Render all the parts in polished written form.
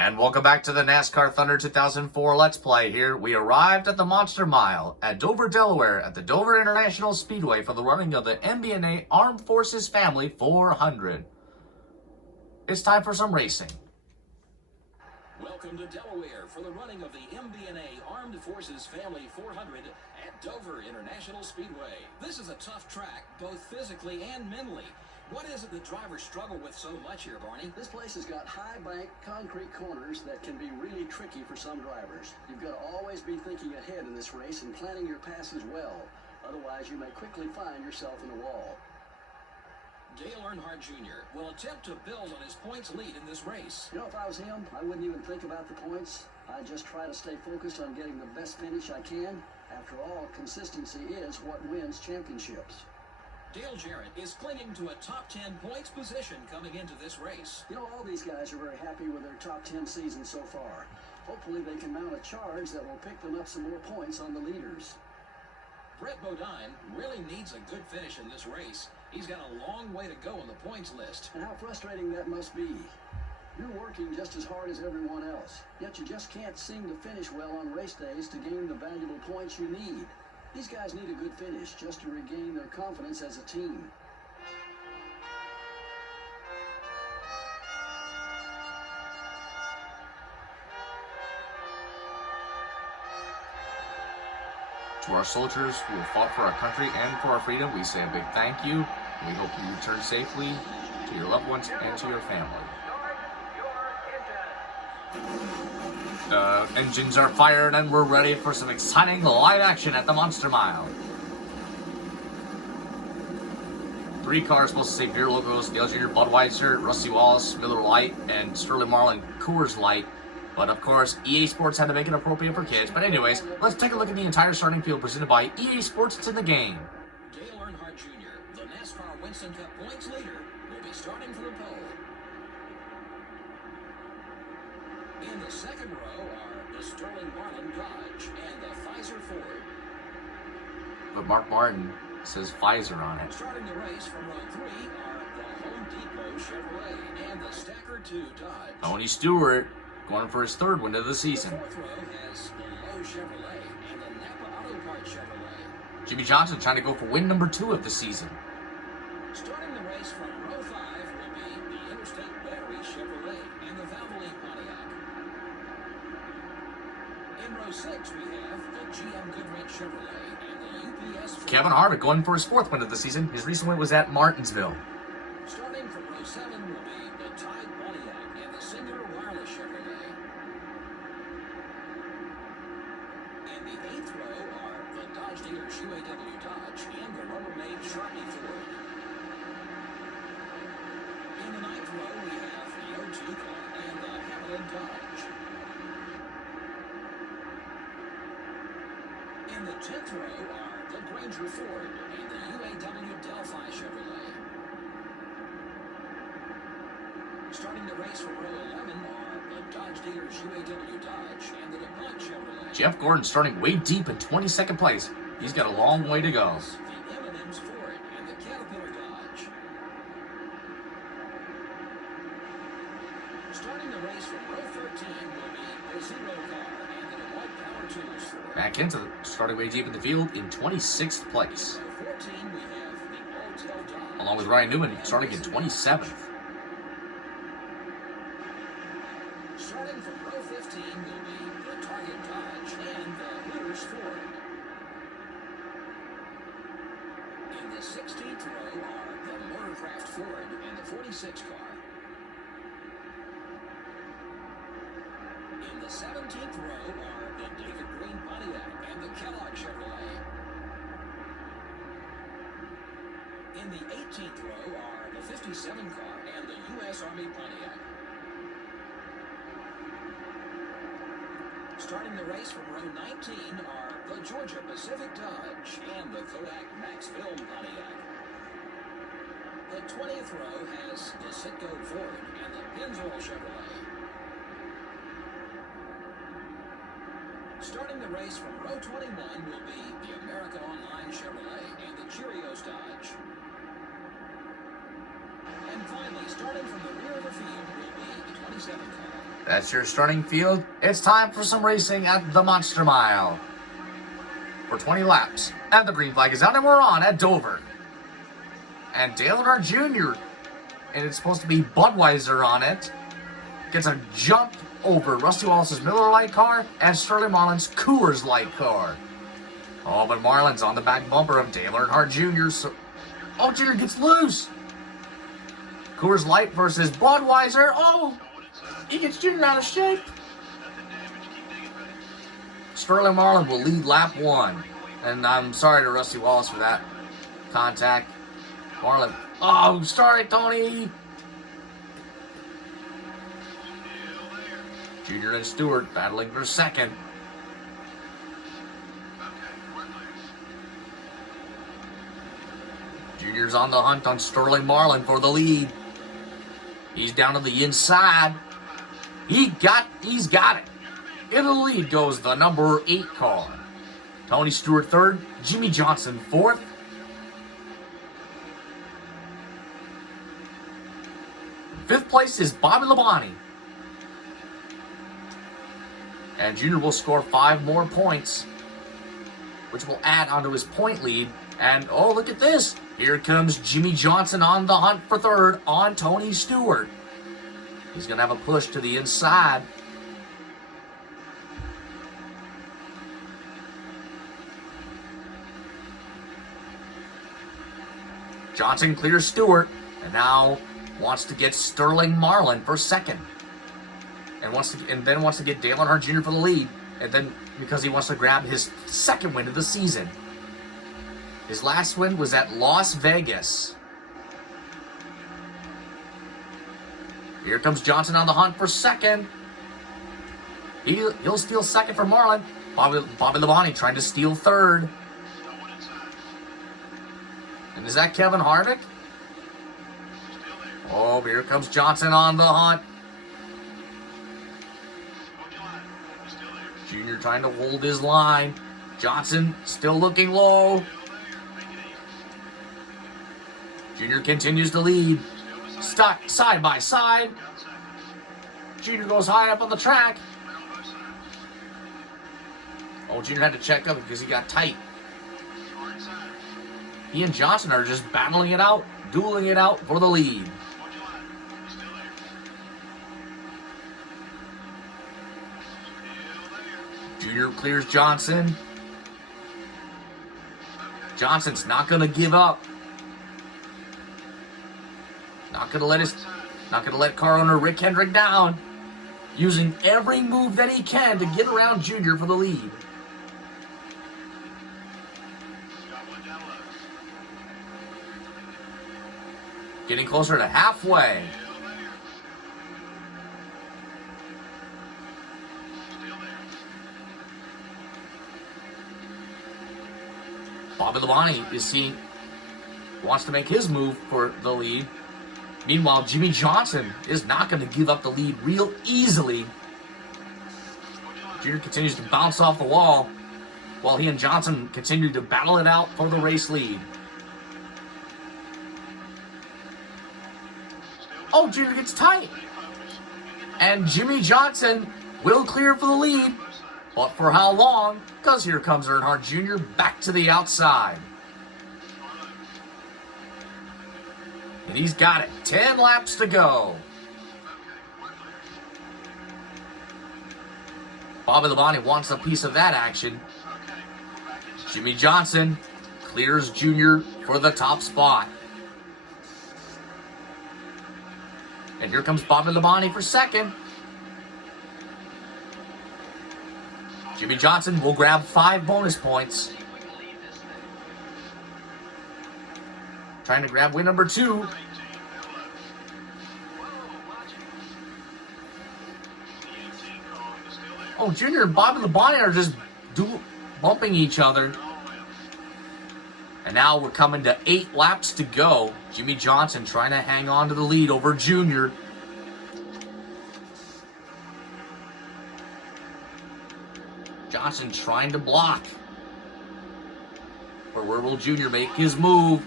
And welcome back to the NASCAR Thunder 2004 Let's Play here. We arrived at the Monster Mile at Dover, Delaware at the Dover International Speedway for the running of the MBNA Armed Forces Family 400. It's time for some racing. Welcome to Delaware for the running of the MBNA Armed Forces Family 400 at Dover International Speedway. This is a tough track, both physically and mentally. What is it that drivers struggle with so much here, Barney? This place has got high bank concrete corners that can be really tricky for some drivers. You've got to always be thinking ahead in this race and planning your passes well. Otherwise, you may quickly find yourself in a wall. Dale Earnhardt Jr. will attempt to build on his points lead in this race. You know, if I was him, I wouldn't even think about the points. I'd just try to stay focused on getting the best finish I can. After all, consistency is what wins championships. Dale Jarrett is clinging to a top 10 points position coming into this race. You know, all these guys are very happy with their top 10 season so far. Hopefully they can mount a charge that will pick them up some more points on the leaders. Brett Bodine really needs a good finish in this race. He's got a long way to go on the points list. And how frustrating that must be. You're working just as hard as everyone else, yet you just can't seem to finish well on race days to gain the valuable points you need. These guys need a good finish just to regain their confidence as a team. To our soldiers who have fought for our country and for our freedom, we say a big thank you. We hope you return safely to your loved ones and to your family. Engines are fired and we're ready for some exciting live action at the Monster Mile. 3 cars supposed to say beer logos: Dale Jr., Budweiser, Rusty Wallace, Miller Lite, and Sterling Marlin Coors Light. But of course, EA Sports had to make it appropriate for kids. But anyways, let's take a look at the entire starting field presented by EA Sports. It's in the game. Dale Earnhardt Jr., the NASCAR Winston Cup points leader, will be starting for the pole. In the second row are the Sterling Marlin Dodge and the Pfizer Ford. But Mark Martin says Pfizer on it. Starting the race from row 3 are the Home Depot Chevrolet and the Stacker 2 Dodge. Tony Stewart going for his 3rd win of the season. The 4th row has the Lowe Chevrolet and the Napa Auto Parts Chevrolet. Jimmie Johnson trying to go for win number 2 of the season. Starting the race from row 5 will be the Interstate Battery Chevrolet and the Valvoline Pontiac. In row 6 we have the GM Goodrich Chevrolet and the UPS Ford. Kevin Harvick going for his 4th win of the season. His recent win was at Martinsville. Starting from row 7 will be the Tide Pontiac and the Singular Wireless Chevrolet. In the 8th row are the Dodge dealers UAW Dodge and the Rubbermaid Sharpie Ford. In the 9th row we have the O2 car and the Hamlin Dodge. In the 10th row are the Granger Ford and the UAW Delphi Chevrolet. Starting the race from row 11 are the Dodge dealers UAW Dodge and the DuPont Chevrolet. Jeff Gordon starting way deep in 22nd place. He's got a long way to go. The M&M's Ford and the Caterpillar Dodge. Starting the race from row 13 will be the Zero car and the DeWalt Power Tools Ford. Back into the starting way deep in the field in 26th place. Row 14 we have the Alltel Dodge. Along with Ryan Newman starting in 27th. Starting from row 15 will be the Target Dodge and the Hooters Ford. In the 16th row are the Motorcraft Ford and the 46 car. In the 17th row are the David Green Pontiac and the Kellogg Chevrolet. In the 18th row are the 57 car and the U.S. Army Pontiac. Starting the race from row 19 are the Georgia Pacific Dodge and the Kodak Max Film Pontiac. The 20th row has the Citgo Ford and the Pennzoil Chevrolet. Starting the race from row 21 will be the America Online Chevrolet and the Cheerios Dodge. And finally, starting from the rear of the field will be the 27 car That's your starting field. It's time for some racing at the Monster Mile. For 20 laps. And the green flag is out and we're on at Dover. And Dale Earnhardt Jr., and it's supposed to be Budweiser on it, gets a jump over Rusty Wallace's Miller Lite car and Sterling Marlin's Coors Light car. Oh, but Marlin's on the back bumper of Dale Earnhardt Jr., so... Oh, Jr. gets loose! Coors Light versus Budweiser. Oh! He gets Jr. out of shape. Sterling Marlin will lead lap 1. And I'm sorry to Rusty Wallace for that contact. Marlin. Oh, sorry, Tony. Jr. and Stewart battling for second. Jr.'s on the hunt on Sterling Marlin for the lead. He's down to the inside. He's got it. In the lead goes the number 8 car. Tony Stewart third, Jimmie Johnson fourth. Fifth place is Bobby Labonte. And Jr. will score 5 more points, which will add onto his point lead. And oh, look at this. Here comes Jimmie Johnson on the hunt for third on Tony Stewart. He's going to have a push to the inside. Johnson clears Stewart and now wants to get Sterling Marlin for second. And then wants to get Dale Earnhardt Jr. for the lead. And then because he wants to grab his second win of the season. His last win was at Las Vegas. Here comes Johnson on the hunt for second. He'll steal second from Marlin. Bobby Labonte trying to steal third. And is that Kevin Harvick? Oh, here comes Johnson on the hunt. Jr. trying to hold his line. Johnson still looking low. Jr. continues to lead. Stuck side by side. Jr. goes high up on the track. Oh, Jr. had to check up because he got tight. He and Johnson are just battling it out, dueling it out for the lead. Jr. clears Johnson. Johnson's not going to give up. Not going to let car owner Rick Hendrick down. Using every move that he can to get around Jr. for the lead. Getting closer to halfway. Bobby Labonte wants to make his move for the lead. Meanwhile, Jimmie Johnson is not going to give up the lead real easily. Jr. continues to bounce off the wall while he and Johnson continue to battle it out for the race lead. Oh, Jr. gets tight. And Jimmie Johnson will clear for the lead. But for how long? Because here comes Earnhardt Jr. back to the outside. And he's got it. 10 laps to go. Bobby Labonte wants a piece of that action. Jimmie Johnson clears Jr. for the top spot. And here comes Bobby Labonte for second. Jimmie Johnson will grab 5 bonus points. Trying to grab win number 2. Oh, Jr. and Bobby Labonte are just bumping each other. And now we're coming to 8 laps to go. Jimmie Johnson trying to hang on to the lead over Jr. Johnson trying to block. Or where will Jr. make his move?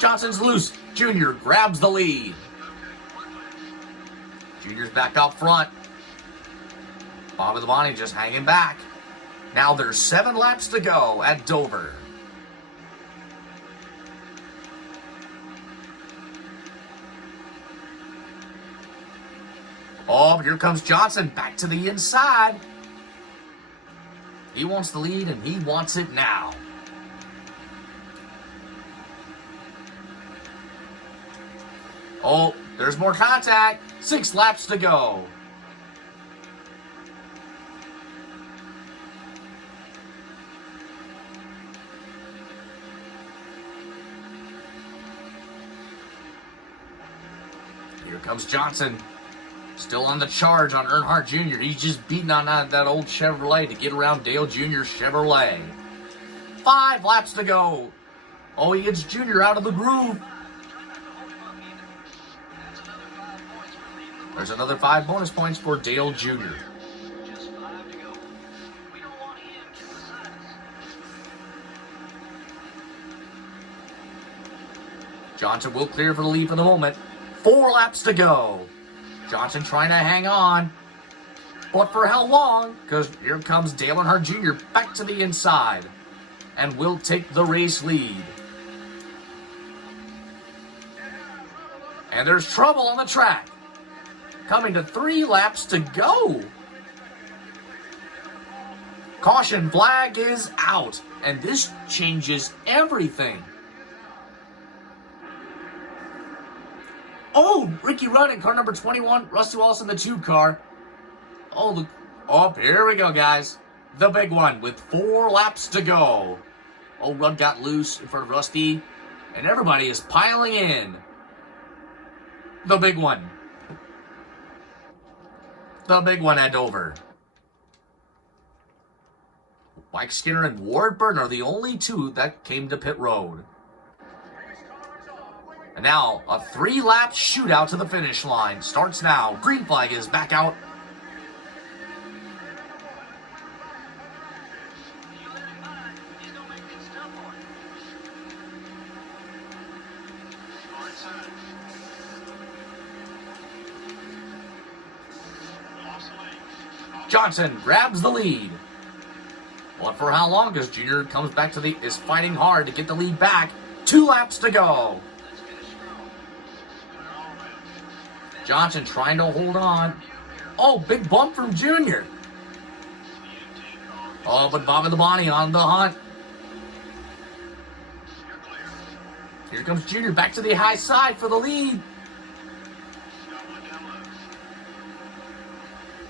Johnson's loose. Jr. grabs the lead. Junior's back up front. Bobby Labonte just hanging back. Now there's 7 laps to go at Dover. Oh, here comes Johnson back to the inside. He wants the lead and he wants it now. Oh, there's more contact. 6 laps to go. Here comes Johnson. Still on the charge on Earnhardt Jr. He's just beating on that old Chevrolet to get around Dale Jr.'s Chevrolet. 5 laps to go. Oh, he gets Jr. out of the groove. There's another 5 bonus points for Dale Jr. Johnson will clear for the lead for the moment. 4 laps to go. Johnson trying to hang on. But for how long? Because here comes Dale Earnhardt Jr. back to the inside. And will take the race lead. And there's trouble on the track. Coming to 3 laps to go. Caution flag is out. And this changes everything. Oh, Ricky Rudd in car number 21. Rusty Wallace in the 2 car. Oh, look. Oh, here we go, guys. The big one with 4 laps to go. Oh, Rudd got loose in front of Rusty. And everybody is piling in. The big one. The big one at Dover. Mike Skinner and Ward Burton are the only 2 that came to pit road. And now, a 3-lap shootout to the finish line. Starts now. Green flag is back out. Johnson grabs the lead. But for how long? Because Junior comes back to is fighting hard to get the lead back. 2 laps to go. Johnson trying to hold on. Oh, big bump from Junior. Oh, but Bobby Labonte on the hunt. Here comes Junior back to the high side for the lead.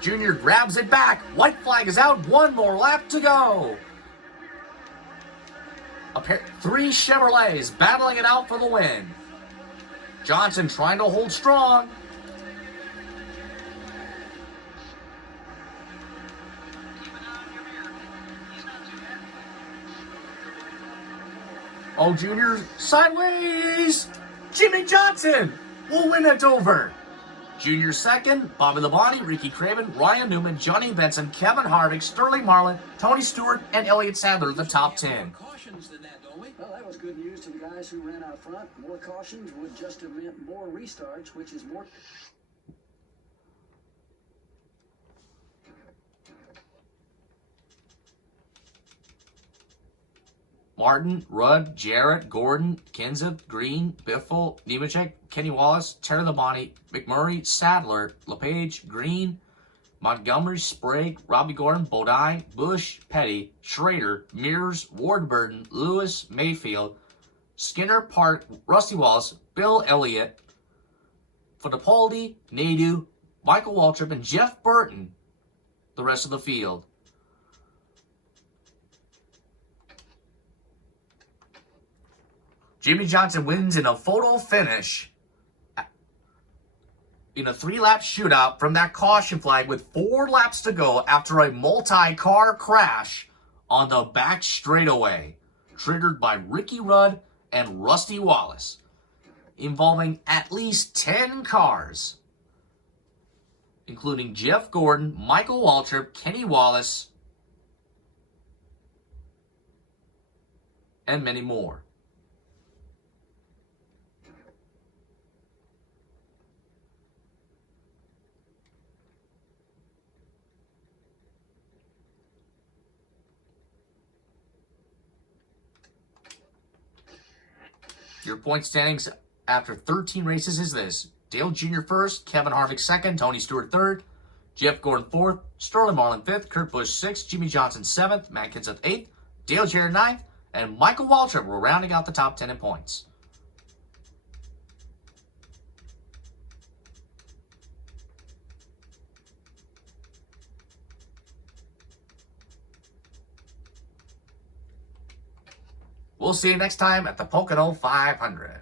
Junior grabs it back. White flag is out. 1 more lap to go. 3 Chevrolets battling it out for the win. Johnson trying to hold strong. Oh, Junior sideways. Jimmie Johnson will win at Dover. Junior second, Bobby Labonte, Ricky Craven, Ryan Newman, Johnny Benson, Kevin Harvick, Sterling Marlin, Tony Stewart, and Elliott Sadler, the top 10. Well, that was good news to the guys who ran out front. More cautions would just have meant more restarts, which is more... Martin, Rudd, Jarrett, Gordon, Kenseth, Green, Biffle, Nemechek, Kenny Wallace, Terry Labonte, McMurray, Sadler, LePage, Green, Montgomery, Sprague, Robbie Gordon, Bodine, Bush, Petty, Schrader, Mears, Ward Burton, Lewis, Mayfield, Skinner, Park, Rusty Wallace, Bill Elliott, Fittipaldi, Nadeau, Michael Waltrip, and Jeff Burton, the rest of the field. Jimmie Johnson wins in a photo finish in a 3-lap shootout from that caution flag with 4 laps to go after a multi-car crash on the back straightaway, triggered by Ricky Rudd and Rusty Wallace, involving at least 10 cars, including Jeff Gordon, Michael Waltrip, Kenny Wallace, and many more. Your point standings after 13 races is this: Dale Jr. first, Kevin Harvick second, Tony Stewart third, Jeff Gordon fourth, Sterling Marlin fifth, Kurt Busch sixth, Jimmie Johnson seventh, Matt Kenseth eighth, Dale Jr. ninth, and Michael Waltrip will rounding out the top 10 in points. We'll see you next time at the Pocono 500.